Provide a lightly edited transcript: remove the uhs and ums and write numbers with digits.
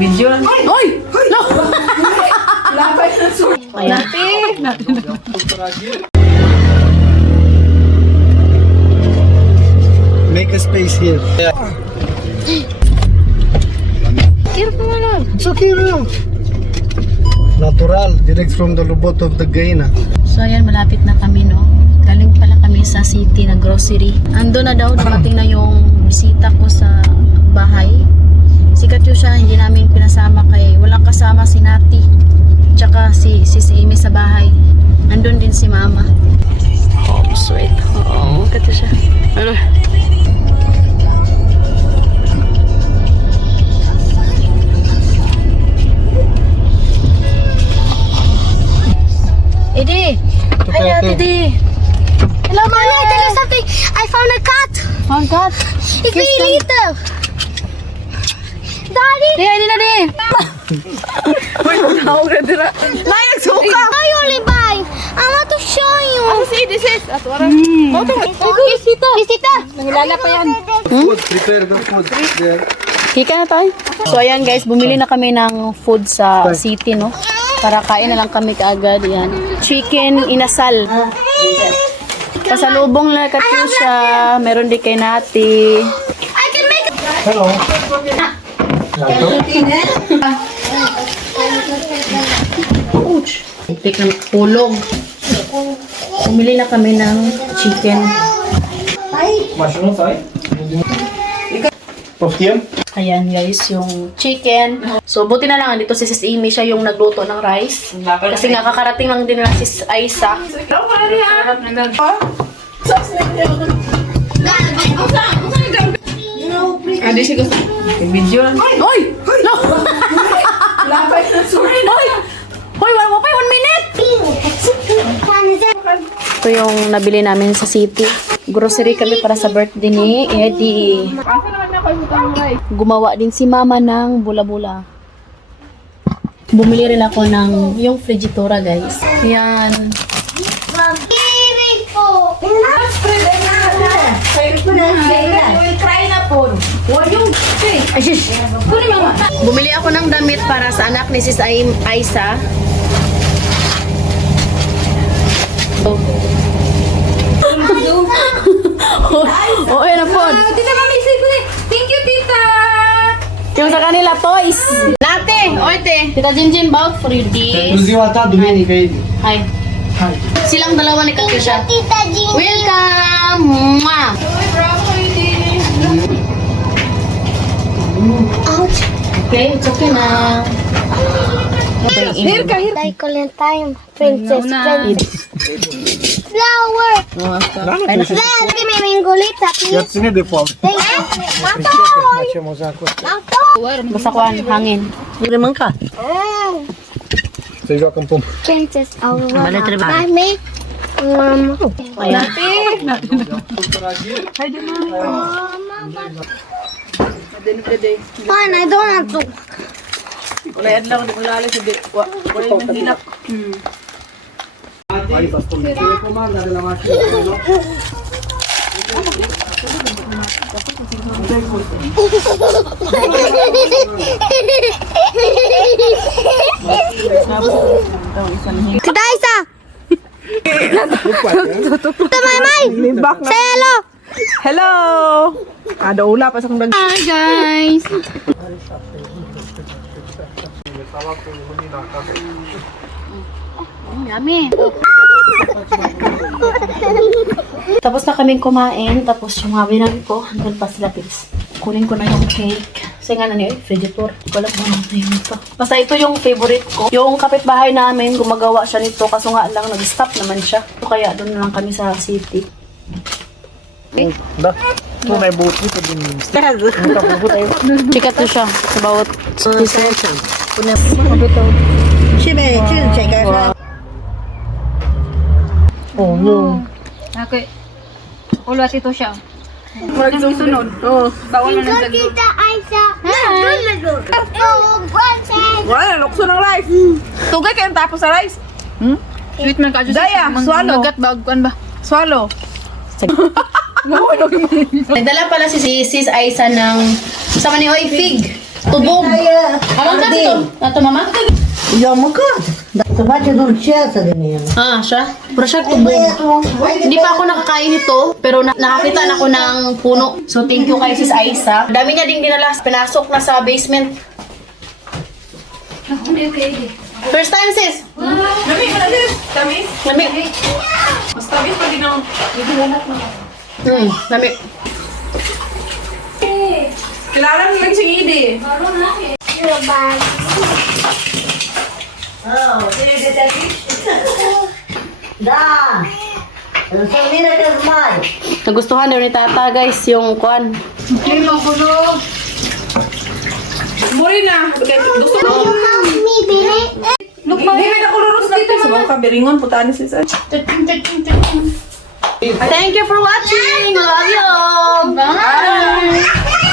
Video. Oy! No! Lapay na so. Make a space here. Careful na lang. It's okay now. Natural, direct from the lubot of the Gaina. So ayan, malapit na kami, no? Galing pala kami sa city na grocery. Ando na daw, dumating na yung bisita ko sa bahay. Sikat yun siya, hindi namin pinasama kay walang kasama si Nati. Tsaka si Amy sa bahay. Andun din si Mama. Oh, sweet. Oo, kata siya. Ano? Edi! Hi, Edi! Hello, Mama! I tell you something. I found a cat. Found cat? It's very little. Daddy. Di, hindi na di! May nagsuka! I only buy. I want to show you. This is. At wala. Visita. Visita. Nangilala pa yan. Food, prepare the food there. Kika na tayo. So ayan guys, bumili na kami ng food sa city, no? Para kain na lang kami kaagad. Yan. Chicken inasal. Pasalubong na katusya. Meron din kay Nati. I can make it. Hello. Ouch! Ipik ng pulog. Bumili na kami ng chicken. Mushroom side. Poftiam. Ayan guys, yung chicken. So buti na lang dito si Sis Amy, siya yung nagluto ng rice. Kasi nga kakarating lang din na Sis Aisa. Adi siya gusto. Video. Oy! No! Lapay na so. Oy! Hoy, wala mo pa 1 minute! Ito yung nabili namin sa city. Grocery kami para sa birthday ni Eddie. Asa naman na kayo butang rice? Gumawa din si Mama ng bula-bula. Bumili rin ako ng yung frigitura, guys. Yan. Ay, sis. Bumili ako ng damit para sa anak ni Sis Aisa. Oh, ayun na po. Tita Mami, say ko eh. Thank you, tita. Yung sa kanila, toys. Nate, oite. Tita Jinjin, bought for you this. Luziwata, dumeni kayo. Hi. Hi. Silang dalawa ni Katusha. Tita Jean. Welcome! Mwah! Ouch. Okay, it's okay na. Here ka, here. Like time. Princess. Flower. Dati may mingolita, please. Я цены депом. Basta ko hangin. Liman ka. Sa iyo kang pum. Princess Aurora. Mami. Mama. Fine, I don't want to. Wala yan lang, di maglalala sa di. Wala yung mahilak. Ay, basta may comanda de la macchina, no? Tita Isa! Tita Maymay! Say hello! Hello! Ada ula pa sa kong dag. Hi guys! Yummy! Tapos na kaming kumain, tapos yung hawinan ko, hanggang pa sila pilis. Kunin ko na yung cake. Kasi nga na niyo, frigidaire. Wala ko na yun ito. Basta ito yung favorite ko. Yung kapitbahay namin, gumagawa siya nito, kaso nga lang, nag-stop naman siya. So, kaya doon na lang kami sa city. Da. Tu mai băut câte din Chikat to siya. Sa bawat session. Punem. Oh, no. Okay. Ulwas ito siya. Sunod. Oo. Bawal na nagdag. Tita Isa! Oh, Princess! Wala, lukso ng rice. Tugay kayong tapos sa rice. Sweet man ka. Daya, swallow. Magat ba? Kuan ba? Swallow. Nagdala pala si Sis Aisa ng sama ni Oy Fig. Tubog. Anong kasi ito? Ito, mama? Я макат. Собачья дурчаться для меня. Ah, siya? Pero siya tubog. Hindi pa ako nakakain ito, pero nakakita na ako ng puno. So, thank you kay Sis Aisa. Dami niya ding dinala. Pinasok na sa basement. First time, sis. Lami, malalis. Tamis. Lami. Mas tamis pa din ang naghilalat mo. Lami. Kilala mo lang si Ide. Да. Самира Казмай. Nagustuhan daw ni Tata, guys, yung kwan. Muri na. Gusto mo? Me, baby. Look, hindi na kulurus dito. Sa mga kabiringon, putahan si Sis. Thank you for watching. Love you. Bye.